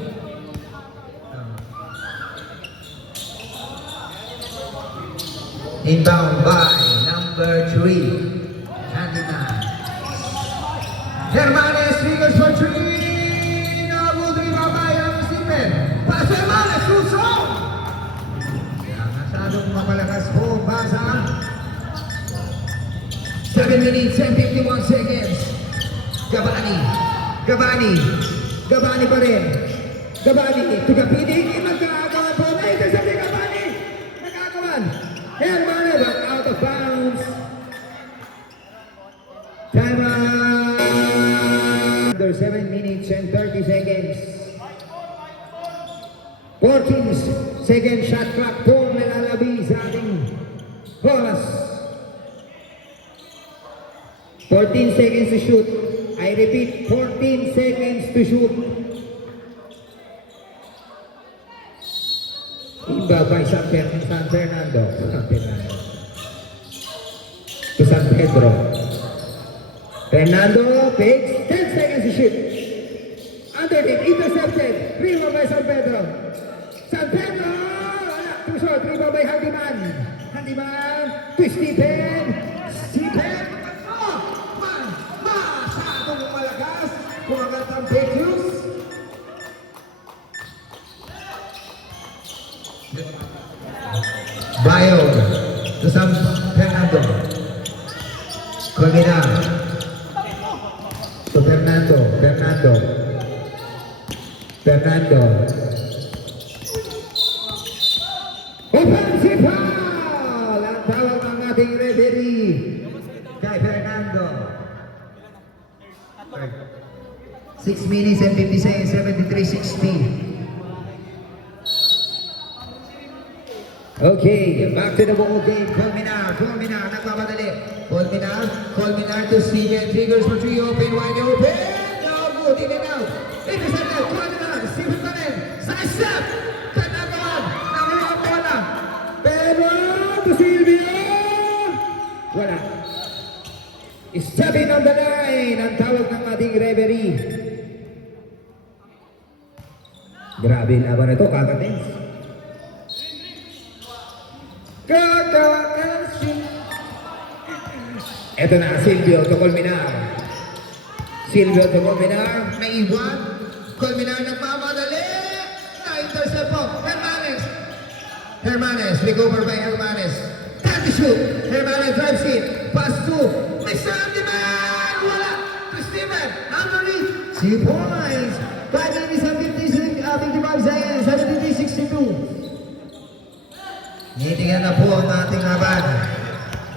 Inbound by number 3, Handiman. Hermanes figures for 3. Nabudri babayang Stephen. Paso Hermanes, Russo! Masyadong mapalakas po, basa. 7 minutes and 51 seconds. Gabani pa rin. To Kapinig, magkakawan po. Na-intercept ni Gabani. Nagkakawan. Hermanes, but out of bounds. Time out. Under 7 minutes and 30 seconds. 14 second shot clock po nalalabi sa ating oras. 14 seconds to shoot. I repeat, 14 seconds to shoot. Inbound by San Fernando. To San Pedro. Fernando takes 10 seconds to shoot. Underneath, intercepted. Rebound by San Pedro. San Pedro! Wala, too short. Rebound by Handyman. Handyman to Stephen. Stephen! Oh! Masyadong malakas. Kumagat ang Petrus. Bayo to San Fernando. Colina to Fernando. Offensive foul! Ang tawag ng ating referee kay Fernando. 6 minutes and 50 seconds, 73-60. Okay, back to the ball game. Colminar, nagmamadali. Colminar to Steven, triggers for 3, open, wide open. No, good, in and out. Intercepted, Colminar, Steven pa rin. Side step, Fernando on. Nakuha ang bola. Pero to Silvio! Wala. Stepping on the line ang tawag ng ating referee. Grabe yung laban ito, kakatins. Ito na, Silvio to Colminar. Naiwan. Colminar nagmamadali. Na-intercept po. Hermanes, recover by Hermanes. Time to shoot. Hermanes drives in. Pass to Mr. Andyman. Wala. To Steven. Underneath. 2 points. 5 minutes and 55 seconds. 73-62. Nitingnan na po ang ating laban.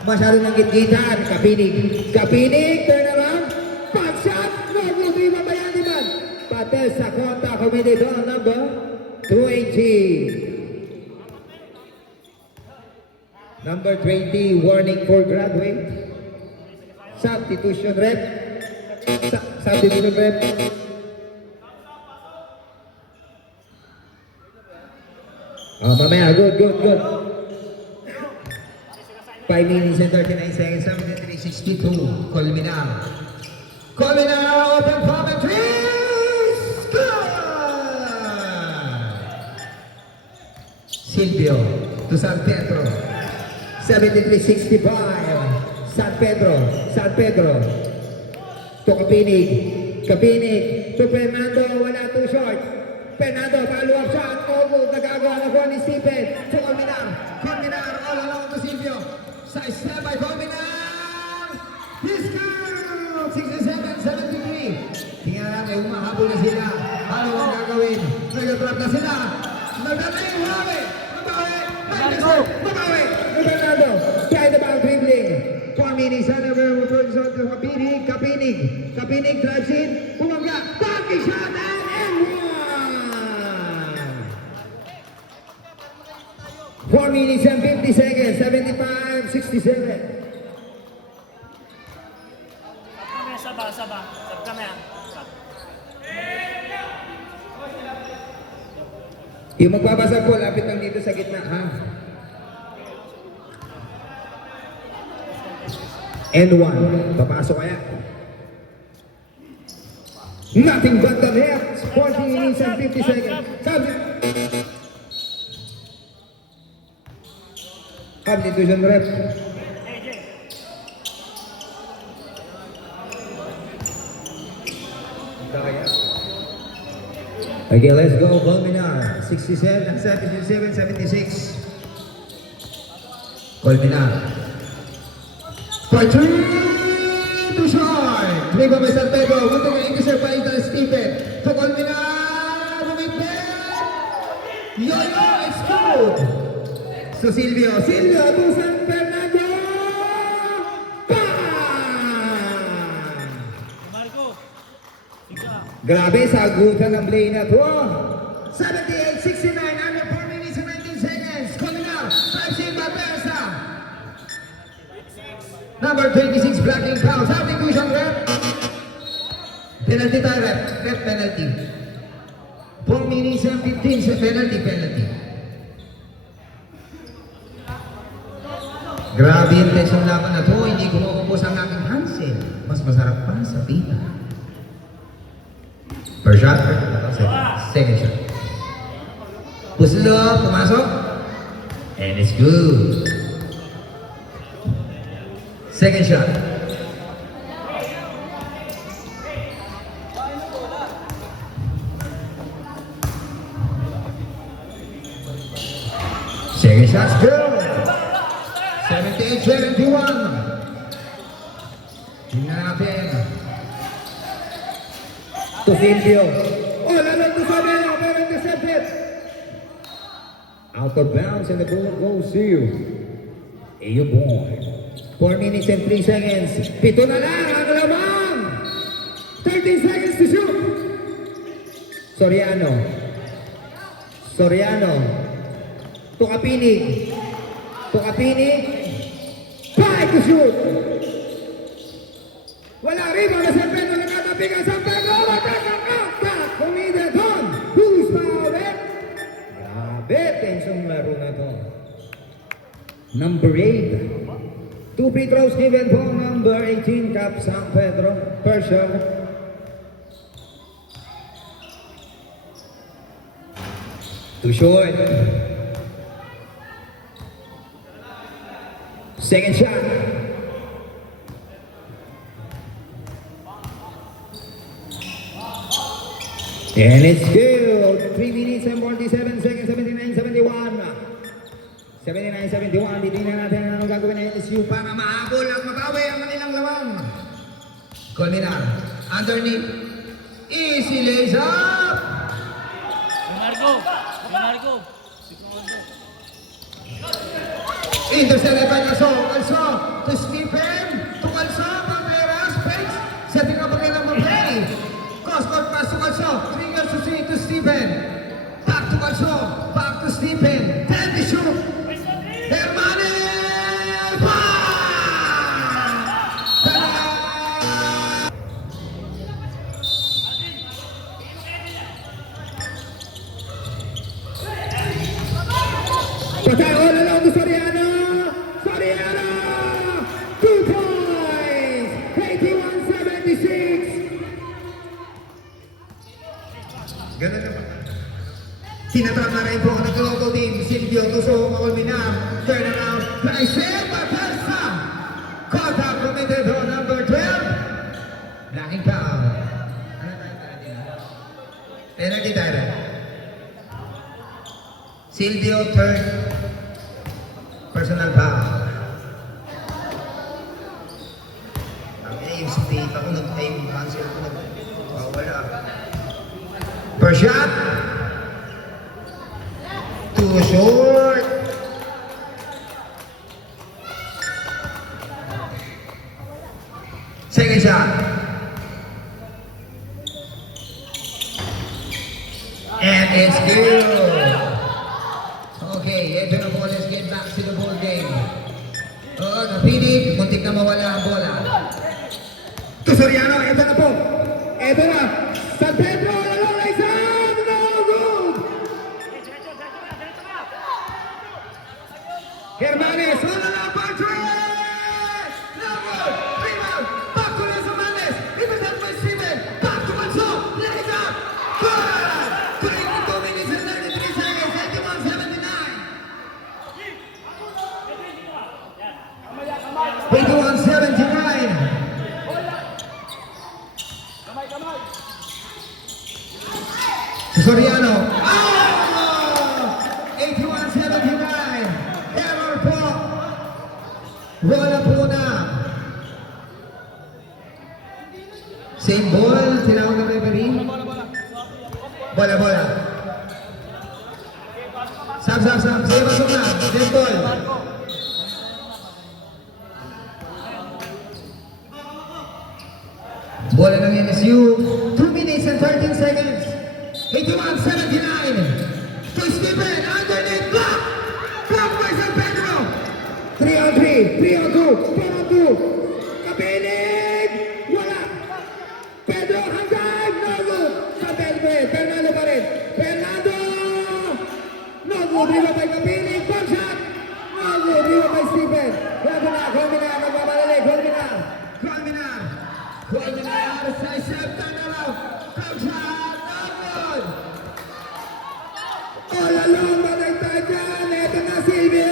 Masyado ng gitgitan. Kapinig, turn around. Back shot. No good. Iba ba yan, Diman? Patel sa konta. Committed on number 20. Number 20, warning for graduate. Substitution rep. Substitution rep. Mamaya, good. 5 minutes and 39 seconds, 73-62. Colminar, open from the trees! Good! Silvio to San Pedro. 73-65. San Pedro. To Kapinig. To Fernando. Wala, too short. Fernando, follow-up shot. Good. Nagagawa na ko ni Stephen. To Colminar, all along to Silvio. Side step by Colminar. He's good! 67-73. Tingnan natin, humahabol na sila. Ano ang gagawin? Nag-trap na sila. Nagdadali, humabi. Mabawi. Fernando. Behind the back dribbling. 4 minutes and over returns on to Kapinig drives in. Bumangga. Backing shot and one! 4 minutes and 50 seconds. 75-67. Sab kami. Yung magbabasa po, lapit lang dito sa gitna, ha? N1. Papasok kaya? Nothing but the left. 40 minutes and 50 seconds. Substitution rep. Okay, let's go. Colminar. 76. Colminar. For 3 to short. Trigo by San Pedro. One to intercept by Stephen. To Colminar. Bumipit. Yo-yo. It's good. So Silvio To San Fernando. Marco. Grabe, sagutan ng play na to. 78-69 under 4 minutes and 19 seconds. Colminar. Drives in by Persa. Number 26 blocking foul. Substitution rep. Penalty tayo rep. Rep penalty. 4 minutes and 15 sa penalty. Grabe yung tensyon laban na to. Hindi kumukumpos ang aking Hansel. Mas masarap pa sa pita. First shot. Second shot. Puso, pumasok. And it's good. Second shot. Second shot's good. 78-71. Tingnan natin. To Silvio. Oh, lalong to Sabela, pero intercepted. Out of bounds and the ball goes to you. Iyo boy. 4 minutes and 3 seconds. Pito na lang ang lamang. 13 seconds to shoot. Soriano. Soriano. Tukapinig. Tukapinig. 5 to shoot. Wala rebound na San Pedro. Nakatabigan San Pedro. Matas ang attack. Kumida doon. Who's fouled? Grabe. Tensong laro na to. Number 8. 2 free throws given po. Number 18. Cap San Pedro. First shot. Too short. Second shot. And it's good. 3 minutes and 47 seconds. 79-71. 79-71. Titingnan natin ano gagawin ng LSU para mahabol at mabawi ang kanilang lawan. Colmenar. Underneath. Easy lays up. Marco! Marco! Intercepted by Calso. Calso to Stephen. To Calso. Pamperas. Fakes. Setting up again number 3. Cross-court pass to Calso. Triggers to Stephen. Back to Calso. Back to Stephen. 10 to shoot. Hermanes! Bang! Tada! Patay all along to Soriano. Soriano. 2 points. 81-76. Ganun naman. Tinatrap na rin po ang nag-local team. Silvio Tuso, Colmenar. Turn around. Paisel Batesta. Contact committed on number 12. Blocking foul. Ano tayo tayo? Penalty tayo. Silvio third. Personal foul. Ang aim speed. Ako nag-aim. Cancel ko wala. First shot. Too short. Second shot. And it's good. Okay, ito na po. Let's get back to the ball game. Oo, napinig. Muntik na mawala ang bola. To Soriano. Ito na po. Ito na. San Pedro. Along right side. No good. Hermanes. All along for three. No good. Rebound. Back to Les Hermanes. Represent by Steven. Back to Manso. Let it up. Good. 22 minutes and 33 seconds. 81-79. Soriano. Oh! 81-79. Error po. Wala po na. Same ball. Tinawag na referee. Bola. Sab. Sige, pasok na. Same ball. Bola ng NSU. 2 minutes and 13 seconds. 81-79. To Stephen. Underneath. Block. Block by San Pedro. 3 on 3. 3 on 2. 4 on 2. Kapinig. Wala. Pedro hanggang. No good. San Pedro. Fernando pa rin. Fernando. No good. Riva by Kapinig. Back shot. No good. Riva by Stephen. Colmenar. Nagbabalali. Colmenar. Colmenar sa isang na lang. Come shot. Down ba ng tagan? Ito na Silvio!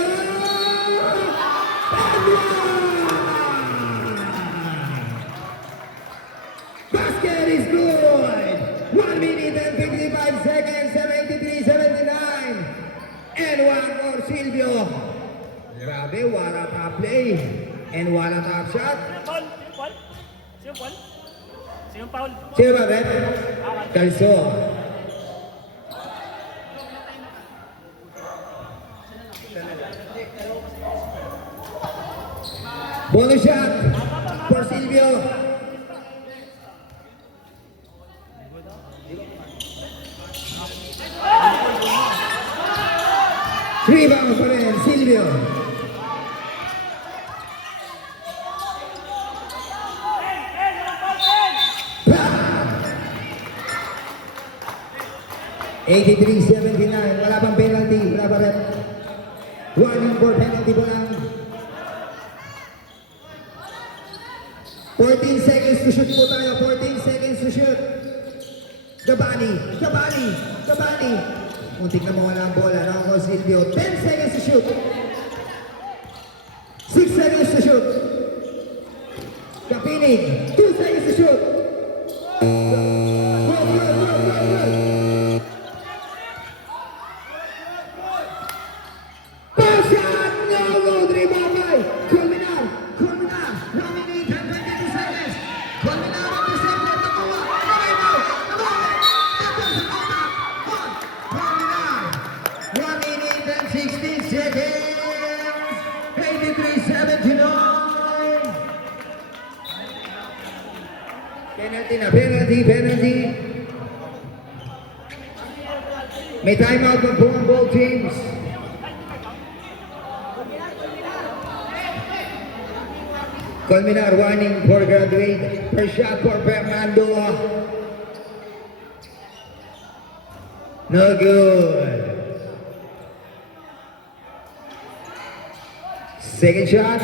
Basket is good! 1 minute and 55 seconds, 73-79. And one more Silvio. Grabe, what a top play. And what a top shot. Paul? Sino Paul? Sino Paul? Sino ba, Ben? Calso. Bonus shot for Silvio. Rebound pa rin, Silvio. Ah! 83-79, wala pang penalty, wala pa rin. Warning for penalty pa lang. 14 seconds to shoot po tayo, 14 seconds to shoot. Gabani. Muntik na mawala ang bola, no? Ko Silvio, 10 seconds to shoot. 6 seconds to shoot. Kapinig, 2 seconds to shoot. Go. Pass shot, no good, rebound by Colmenar. 1 minute and 22 seconds. Colmenar on the same court, nakuha. Rebound, Colmenar. 1 minute and 16 seconds. 83-79. Penalty. May timeout pa po ang both teams. Colmenar warning for graduate. First shot for Fernando. No good. Second shot.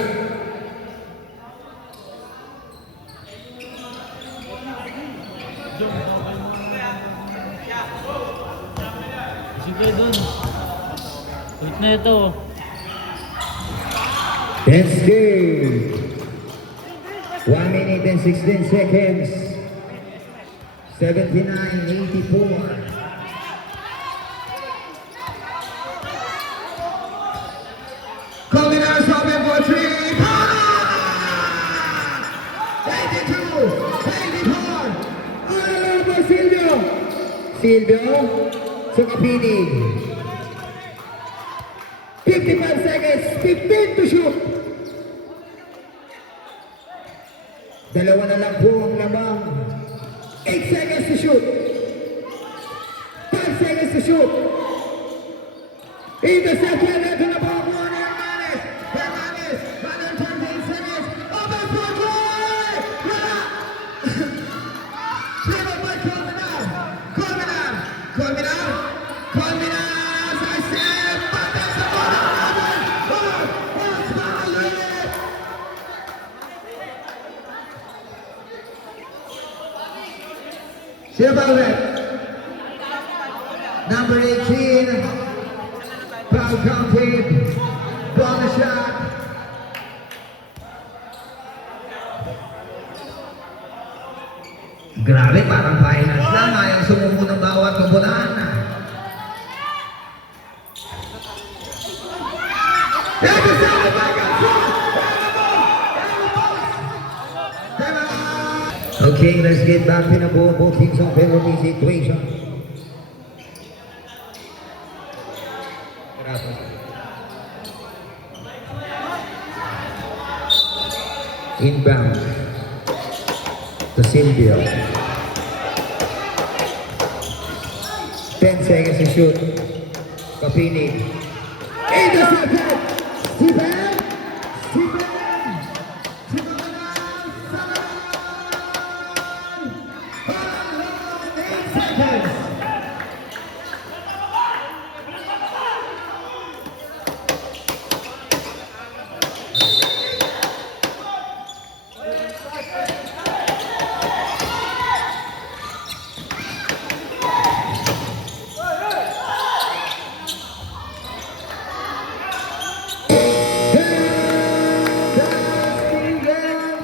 Sige dun. Wait na ito. That's good. 1 minute and 16 seconds. 79-84. Colmenar's open for 3. 82-84. All over Silvio. Sa Kapinig. 55 seconds. 15 to shoot. Dalawa na lang po ang lamang. 8 seconds to shoot. 5 seconds to shoot. Interception. Ito na po ang buwan ni Hermanes. Hermanes. 128 seconds. Open for goal! Wala! Dribble by Colmenar. As I said, patay sa bola. Sino ba ulit? Number 18, foul counted, bonus shot. Grabe, parang finals lang. Ayaw sumuko ng bawat kabulaan. Okay, let's get back to the ball. Both teams on penalty situation. Inbound to Silvio. 10 seconds to shoot. Kapinig. Intercepted. Stephen.